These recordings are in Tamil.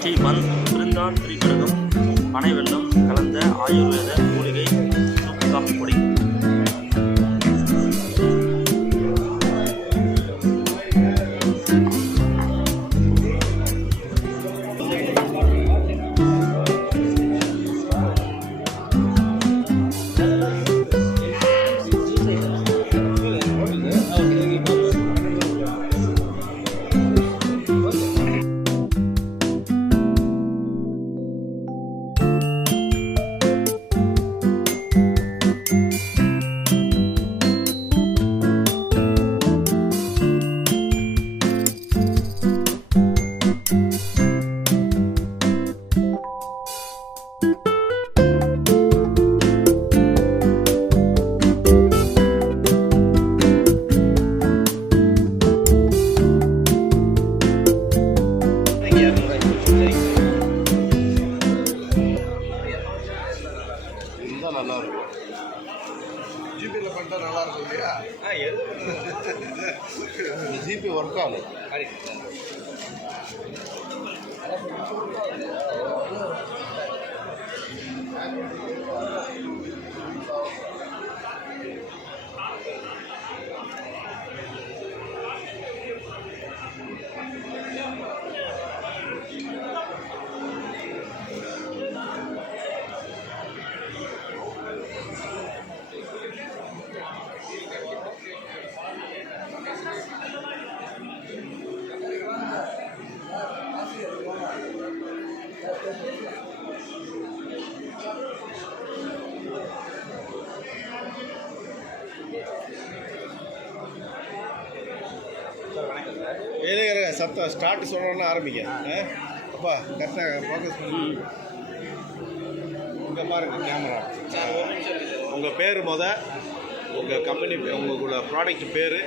ஸ்ரீ மன் பிருந்தா திரிகடகம் பனை வெல்லம் கலந்த ஆயுர்வேத மூலிகை சூப் காஃபி பொடி. நல்லா இருக்கும். ஜிபியில் பண்ணிட்டா நல்லா இருக்கும் இல்லையா? ஜிபி ஒர்க் ஆகும். ஏனுங்க சத்தம் ஸ்டார்ட் சொல்லணும்னு ஆரம்பிக்க. அப்பா கரெக்டாக ஃபோக்கஸ் பண்ணி இங்கே பாருங்கள் கேமரா. உங்கள் பேர் உங்கள் கம்பெனி உங்களுக்குள்ள ப்ராடக்ட் பேர்,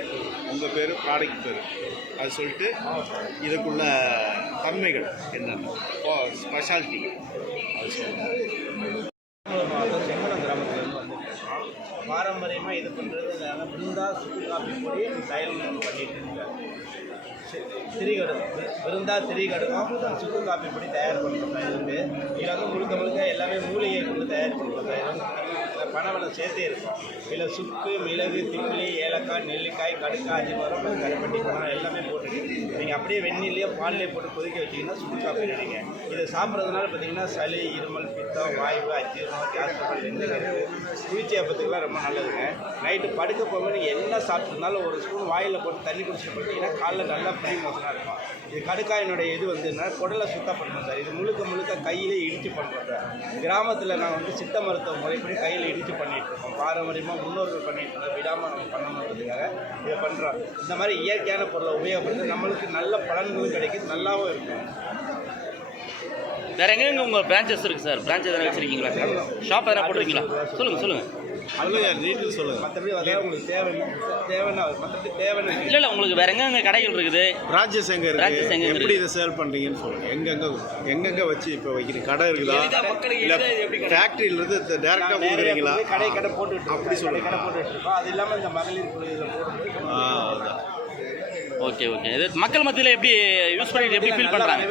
உங்கள் பேர், ப்ராடக்ட் பேர், அது சொல்லிட்டு இதுக்குள்ள தன்மைகள் என்னென்ன ஸ்பெஷாலிட்டி அது சொல்லுங்கள். செங்கடம் கிராமத்துலேருந்து வந்துருக்கோம். பாரம்பரியமாக இது பண்ணுறது பிருந்தா சுக்கு காஃபி பொடி தைலம் பண்ணிட்டு இருக்காங்க. பிருந்தா திரிகடகம் சுக்கு காஃபி பொடி தயார் பண்ணுறோம். இதுக்கு இதில் வந்து முழுக்க எல்லாமே மூலிகை கொண்டு தயார் பண்ணுறோம். பனவெல்லம் சேர்த்தே இருக்கும். இதில் சுக்கு, மிளகு, திப்பிலி, ஏலக்காய், நெல்லிக்காய், கடுக்காய், அஜிமரம், கருப்பட்டி, பணம் எல்லாமே போட்டுருக்கு. நீங்கள் அப்படியே வெந்நிலையோ பாலிலே போட்டு கொதிக்க வச்சிங்கன்னா சுக்கு காஃபி ரெடிங்க. இதை சாப்பிட்றதுனால பார்த்தீங்கன்னா சளி, இருமல், பித்தம், வாய்வு, அஜீரணம், கேஸ் ட்ரபிள், நெஞ்சு, குளிர்ச்சி அப்பத்துக்கெல்லாம் ரொம்ப நல்லதுங்க. நைட்டு படுக்க போகும்போது நீங்கள் என்ன சாப்பிட்ருந்தாலும் ஒரு ஸ்பூன் வாயில் போட்டு தண்ணி குடிச்சிட்டு பார்த்தீங்கன்னா காலைல நல்லா ஃப்ரீ மோஷனாக இருக்கும். இது கடுக்காயினுடைய இது வந்துன்னா குடலை சுத்தம் பண்ணுறோம் சார். இது முழுக்க கையிலே இடித்து பண்ணுறோம் சார். கிராமத்தில் நான் வந்து சித்த மருத்துவ முறைப்படி கையில் இடித்து பண்ணிகிட்டு இருக்கோம். பாரம்பரியமாக முன்னோர்கள் பண்ணிட்டு இருக்கோம். விடாமல் நம்ம பண்ணணுன்றதுக்காக இதை பண்ணுறோம். இந்த மாதிரி இயற்கையான பொருளை உபயோகப்படுத்தி நம்மளுக்கு நல்ல பலன்களும் கிடைக்கும், நல்லாவும் இருக்கும். வேறு எங்கெங்க உங்கள் பிரான்ச்சஸ் இருக்குது சார்? பிரான்ச் எதனா வச்சுருக்கீங்களா? ஷாப் எதனா போட்டிருக்கீங்களா? சொல்லுங்கள். டீட்டெயில் சொல்லுங்கள். மற்றபடி அதாவது உங்களுக்கு தேவைன்னா மற்றபடி தேவைன்னா இல்லை உங்களுக்கு வேறு எங்கெங்க கடைகள் இருக்குது? பிரான்ச்சஸ் எங்கே இருக்குது? எப்படி இதை சேல் பண்ணுறீங்கன்னு சொல்லுங்கள். எங்கெங்கே வச்சு இப்போ வைக்கிறீங்க? கடை இருக்குதா? இல்லை ஃபேக்ட்ரியிலேருந்து டேரெக்டாக கொடுக்குறீங்களா? கடை போட்டுட்டு அப்படி சொல்லி கடை போட்டுட்டு இருக்கோம். அது இல்லாமல் இந்த மகளிர் குழு இதில் போட்டு. ஓகே. இது மக்கள் மத்தியில் எப்படி யூஸ் பண்ணிட்டு எப்படி ஃபீல் பண்ணுறாங்க?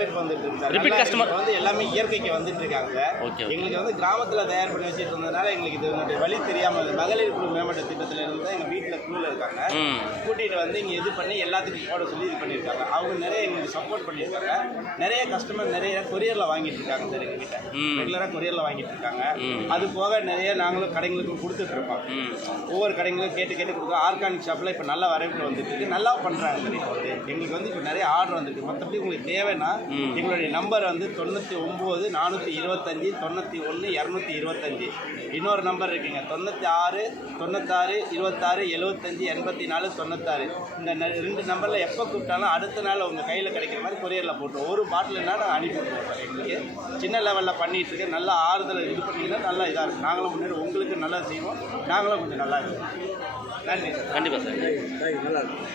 ரிப்பீட் கஸ்டமர் வந்து எல்லாமே இயற்கைக்கு வந்துட்டு இருக்காங்க. ஓகே. எங்களுக்கு வந்து கிராமத்தில் தயார் பண்ணி வச்சுட்டு இருந்ததுனால எங்களுக்கு இது வழி தெரியாமல் மகளிர் குழு மேம்பட்ட திட்டத்தில் இருந்து தான் எங்கள் வீட்டில் குழுவில் இருக்காங்க. கூட்டிகிட்டு வந்து இங்கே இது பண்ணி எல்லாத்துக்கும் போட சொல்லி இது பண்ணியிருக்காங்க. அவங்க நிறைய எங்களுக்கு சப்போர்ட் பண்ணியிருக்காங்க. நிறைய கஸ்டமர் நிறைய கொரியரில் வாங்கிட்டு இருக்காங்க சார். எங்கள் வீட்டை ரெகுலராக கொரியரில் வாங்கிட்டு இருக்காங்க. அது போக நிறைய நாங்களும் கடைங்களுக்கும் கொடுத்துட்டு இருக்கோம். ஒவ்வொரு கடைங்களும் கேட்டு கொடுக்குறோம். ஆர்கானிக் ஷாப்பில் இப்போ நல்லா வரவேற்பு வந்துட்டு இருக்கு, நல்லா பண்ணுறாங்க சார். எங்களுக்கு வந்து இப்போ நிறைய ஆர்டர் வந்துருக்கு. மற்றபடி உங்களுக்கு தேவைன்னா எங்களுடைய நம்பர் வந்து 99 425 91 225. இன்னொரு நம்பர் இருக்குங்க 96 96 26 75 84 96. இந்த 2 நம்பரில் எப்போ கூப்பிட்டாலும் அடுத்த நாள் உங்கள் கையில் கிடைக்கிற மாதிரி கொரியரில் போட்டுருவோம். ஒரு பாட்டில்னா நாங்கள் அனுப்பி விட்டுருவோம் சார். எங்களுக்கு சின்ன லெவலில் பண்ணிகிட்டு இருக்கு. நல்லா ஆறுதல் இது பண்ணிங்கன்னா நல்லா இதாக இருக்கும். நாங்களும் முன்னேறி உங்களுக்கு நல்லா செய்வோம், நாங்களும் கொஞ்சம் நல்லா இருக்கும். நன்றி சார். கண்டிப்பாக சார். நல்லா இருக்கும்.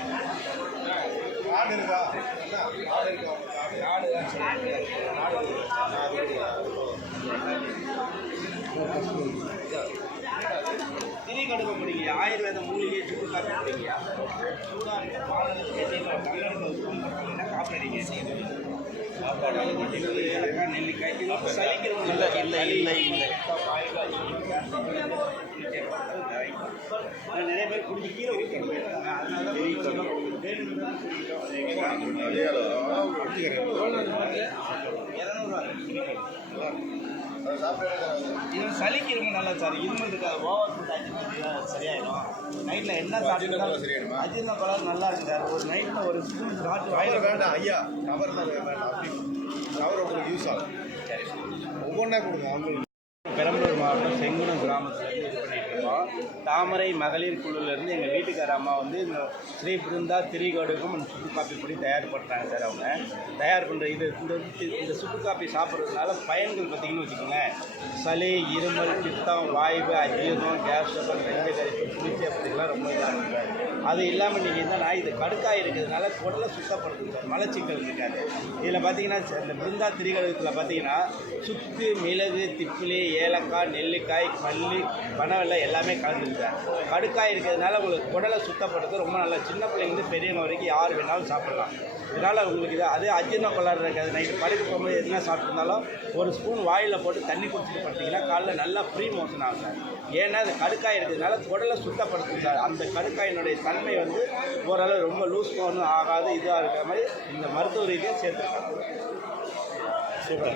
திரிகடுக முடிங்க. ஆயுர்வேத மூலிகை சுக்கு காப்பி முடிங்க. சூடாக இருக்க பாடல் காப்பி அடிங்க. ஏலக்காய் நெல்லிக்காய் இது சளிக்கிறவங்க இல்லை நிறைய பேர் குடிச்சு கீழே ஊற்றிட்டு போயிருக்காங்க. இது சளிக்கு ரொம்ப நல்லா சார். இருமல் இருக்காது, ஓவர் ஃபுட் ஆச்சுன்னா சரியாயிடும். நைட்டில் என்ன சாப்பிட்டு அஜீர்ண கலர் நல்லா இருக்கு சார். ஒரு நைட்டில் ஒரு ஸ்பூன் சாப்பிட்டு வாயில் வேண்டாம் ஐயா, கவர்லாம் வேண்டாம், கவர் உங்களுக்கு யூஸ் ஆகும். ஒவ்வொன்றா கொடுங்க அவங்களுக்கு. பெரம்பலூர் மாவட்டம் செங்குணம் கிராமத்துலேருந்து இது பண்ணிட்டு இருக்கோம். தாமரை மகளிர் குழுவிலேருந்து எங்கள் வீட்டுக்கார அம்மா வந்து இந்த ஸ்ரீ பிருந்தா திரிகடுகம் சுக்கு காப்பி பொடி தயார் பண்ணுறாங்க சார். அவங்க தயார் பண்ணுற இந்த சுக்கு காப்பி சாப்பிட்றதுனால பயன்கள் பார்த்திங்கன்னு வச்சுக்கோங்களேன், சளி, இருமல், பித்தம், வாய்வு, அஜீரணம், கேஸ் ட்ரபிள், நெஞ்ச கரிப்பு, குளிர்ச்சி அப்படிலாம் ரொம்ப இதாக இருக்குது. அது இல்லாமல் நீங்கள் என்னன்னா இது கடுக்காய் இருக்கிறதுனால குடலை சுத்தப்படுத்தும் சார், மலச்சிக்கல் இருக்காது. இதில் பார்த்தீங்கன்னா இந்த பிருந்தா திரிகடுகத்தில் பார்த்தீங்கன்னா சுக்கு, மிளகு, திப்பிலி, ஏலக்காய், நெல்லிக்காய், மல்லி, பனவெல்லம் எல்லாமே கலந்துருக்காங்க. கடுக்காய் இருக்கிறதுனால உங்களுக்கு குடலை சுத்தப்படுறது ரொம்ப நல்லா. சின்ன பிள்ளைங்க பெரியவங்க வரைக்கும் யார் வேணாலும் சாப்பிடலாம். இதனால் உங்களுக்கு இது அது அஜீரண கோளாறு இருக்காது. நைட்டு படுக்க போகும்போது என்ன சாப்பிட்ருந்தாலும் ஒரு ஸ்பூன் வாயில் போட்டு தண்ணி குடிச்சிட்டு படுத்திங்கன்னா காலைல நல்லா ஃப்ரீ மோஷன் ஆகும் சார். ஏன்னா அது கடுக்காய் இருக்கிறதுனால குடலை சுத்தப்படுத்தும் சார். அந்த கடுக்காயினுடைய தன்மை வந்து ஓரளவு ரொம்ப லூஸ் போகணும் ஆகாது, இதாக இருக்கிற மாதிரி இந்த மருத்துவ ரீதியாக சேர்த்துருக்காங்க. சூப்பர்.